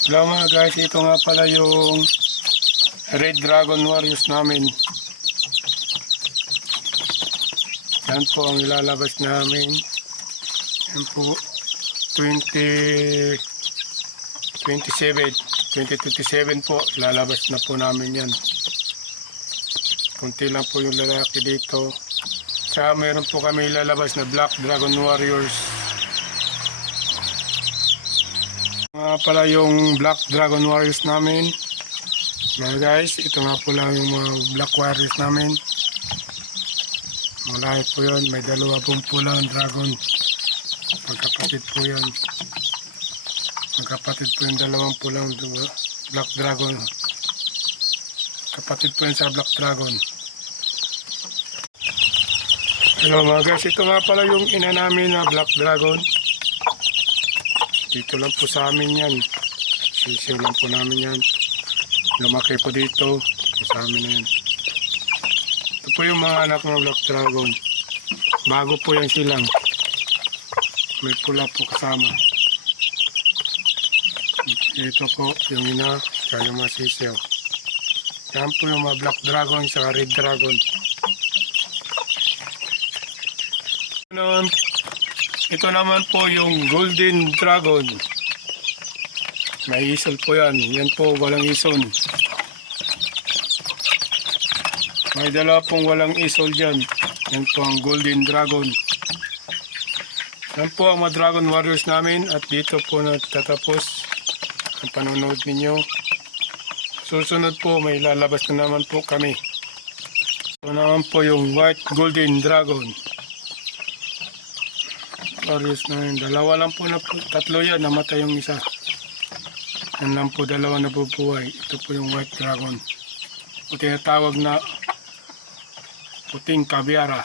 Hello mga guys, ito nga pala yung Red Dragon Warriors namin. Yan po ang ilalabas namin. Yan po 2027 po, ilalabas na po namin yan. Kunti lang po yung lalaki dito. Tsaka meron po kami ilalabas na Black Dragon Warriors. Pala yung Black Dragon Warriors namin. Mga guys, ito nga po lang yung mga Black Warriors namin. Malaki po yun, may dalawa pong pulang dragon. Magkapatid po yan. Magkapatid po yung dalawang pulang Black Dragon. Kapatid po yan sa Black Dragon. Hello mga guys, ito nga pala yung ina namin na Black Dragon. Dito lang po sa amin yan. Sisiw lang po namin yan. Lumaki po dito. Sa amin na yan. Ito po yung mga anak ng Black Dragon. Bago po yan silang. May pula po kasama. Ito po yung ina. Kaya yung mga sisiw. Yan po yung mga Black Dragon sa Red Dragon. Ito naman po yung Golden Dragon. May isol po yan. Yan po walang ison. May dalawa pong walang isol dyan. Yan po ang Golden Dragon. Yan po ang mga Dragon Warriors namin. At dito po natatapos ang panonood ninyo. Susunod po may lalabas na naman po kami. Ito naman po yung White Golden Dragon. Warriors na yun. Dalawa lang po na po. Tatlo yan. Namatay yung isa. Yan lang po. Dalawa na bubuhay. Ito po yung White Dragon. O tinatawag na puting kabyara.